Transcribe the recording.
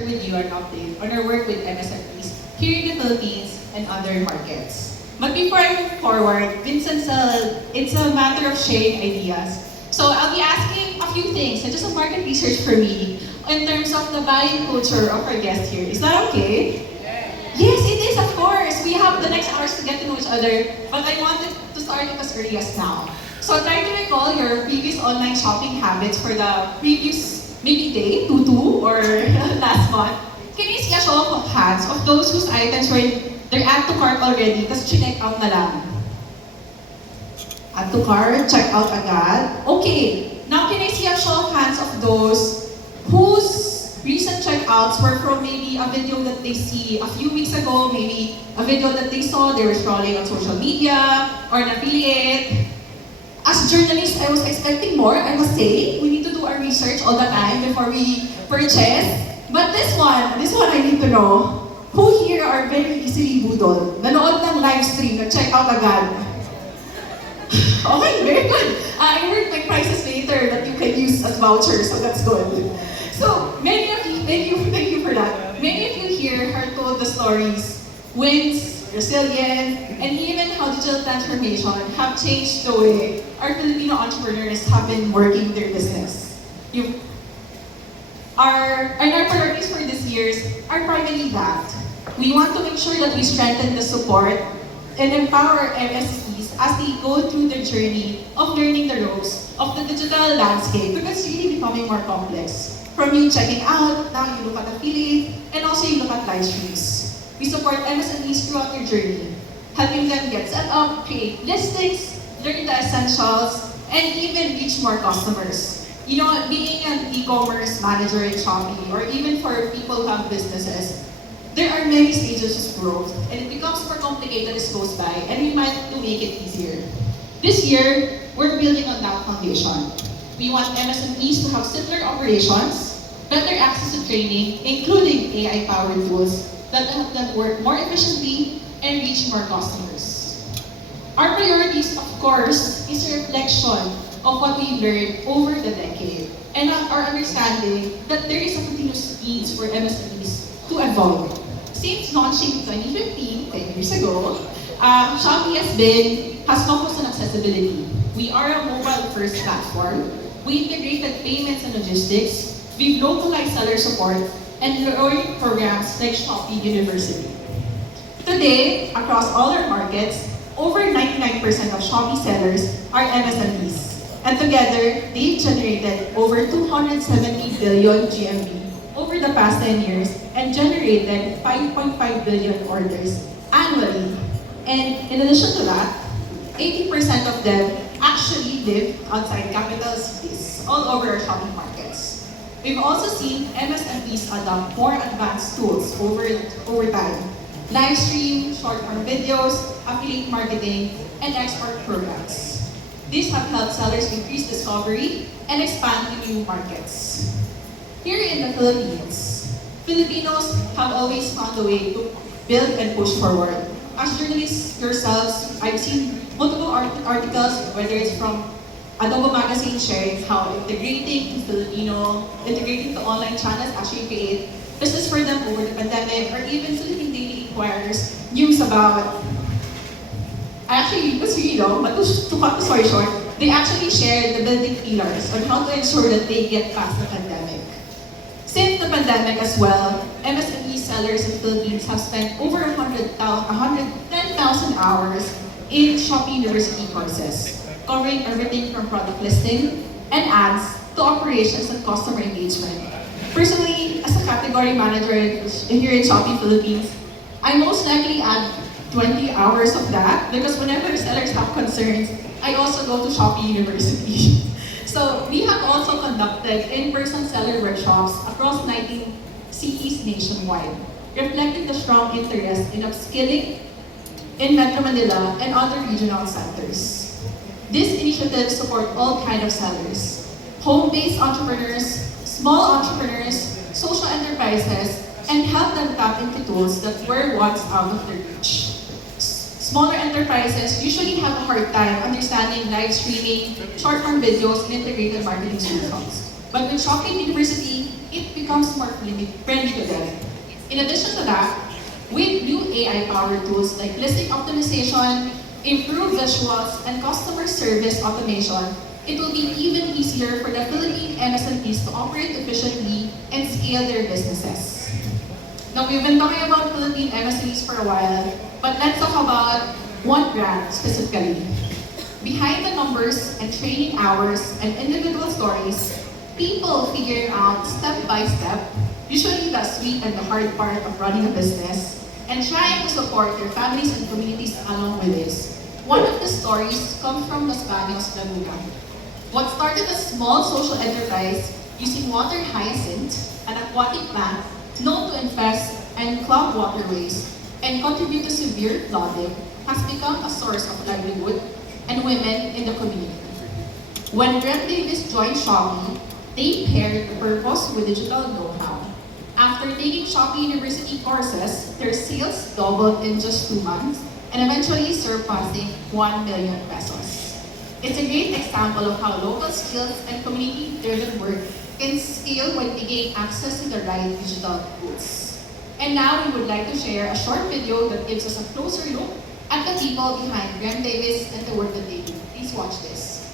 with you an update on our work with MSMEs here in the Philippines and other markets. But before I move forward, Vincent said it's a matter of sharing ideas. So I'll be asking a few things and just some market research for me in terms of the buying culture of our guest here. Is that okay? Yes, it is, of course. We have the next hours to get to know each other, but I wanted to start it as early as now. So try to recall your previous online shopping habits for the previous maybe day, tutu, or last month. Can you see a show of hands of those whose items were they're add to cart already, tapos check out na lang? Add to cart, check out agad. Okay, now can I see a show of hands of those whose recent checkouts were from maybe a video that they see a few weeks ago, maybe a video that they saw, they were scrolling on social media, or an affiliate. As journalists, I was expecting more, I must say. We need to do our research all the time before we purchase. But this one I need to know. Who here are very easily budol? Nanood ng live stream, na-check out agad. Okay, very good. I heard my prices later that you can use as vouchers, so that's good. So, many of you, thank you for that. Many of you here have told the stories, wins, resilience, and even how digital transformation have changed the way our Filipino entrepreneurs have been working their business. Our priorities for this year are primarily that. We want to make sure that we strengthen the support and empower MSPs as they go through their journey of learning the ropes of the digital landscape because it's really becoming more complex. From you checking out, now you look at affiliate, and also you look at live streams. We support MSMEs throughout their journey, helping them get set up, create listings, learn the essentials, and even reach more customers. You know, being an e-commerce manager in Shopee, or even for people who have businesses, there are many stages of growth, and it becomes more complicated as it goes by, and we might to make it easier. This year, we're building on that foundation. We want MSMEs to have simpler operations, better access to training, including AI-powered tools that help them work more efficiently and reach more customers. Our priorities, of course, is a reflection of what we learned over the decade and our understanding that there is a continuous need for MSMEs to evolve. Since launching 2015, 10 years ago, Shopee has focused on accessibility. We are a mobile-first platform. We integrated payments and logistics. We've localized seller support and learning programs like Shopee University. Today, across all our markets, over 99% of Shopee sellers are MSMEs. And together, they've generated over 270 billion GMV over the past 10 years and generated 5.5 billion orders annually. And in addition to that, 80% of them actually live outside capital cities all over our shopping markets. We've also seen MSMEs adopt more advanced tools over time. Live stream, short-form videos, affiliate marketing, and export programs. These have helped sellers increase discovery and expand to new markets. Here in the Philippines, Filipinos have always found a way to build and push forward. As journalists yourselves, I've seen multiple articles, whether it's from Adobo Magazine sharing how integrating to online channels actually create business for them over the pandemic, or even Philippine Daily Inquirer's news about, actually, it was really long, but to cut the story short, they actually shared the building pillars on how to ensure that they get past the pandemic. Since the pandemic as well, MSME sellers in the Philippines have spent over 110,000 hours in Shopee University courses, covering everything from product listing and ads to operations and customer engagement. Personally, as a category manager here in Shopee Philippines, I most likely add 20 hours of that because whenever sellers have concerns, I also go to Shopee University. So we have also conducted in-person seller workshops across 19 cities nationwide, reflecting the strong interest in upskilling in Metro Manila and other regional centers. These initiatives support all kinds of sellers: home-based entrepreneurs, small entrepreneurs, social enterprises, and help them tap into tools that were once out of their reach. Smaller enterprises usually have a hard time understanding live streaming, short-form videos, and integrated marketing solutions. But with Shopee University, it becomes more friendly to them. In addition to that, with new AI-powered tools like listing optimization, improved visuals, and customer service automation, it will be even easier for the Philippine MSMEs to operate efficiently and scale their businesses. Now, we've been talking about Philippine MSMEs for a while, but let's talk about one brand specifically. Behind the numbers and training hours and individual stories, people figuring out step by step, usually the sweet and the hard part of running a business, and trying to support their families and communities along with this. One of the stories comes from Los Baños, Laguna. What started a small social enterprise using water hyacinth, an aquatic plant known to infest and clog waterways and contribute to severe flooding, has become a source of livelihood and women in the community. When Greg Davis joined Shopee, they paired the purpose with digital know-how. After taking Shopee University courses, their sales doubled in just 2 months and eventually surpassing 1 million pesos. It's a great example of how local skills and community-driven work can scale when they gain access to the right digital tools. And now we would like to share a short video that gives us a closer look at the people behind Graham Davis and the work that they do. Please watch this.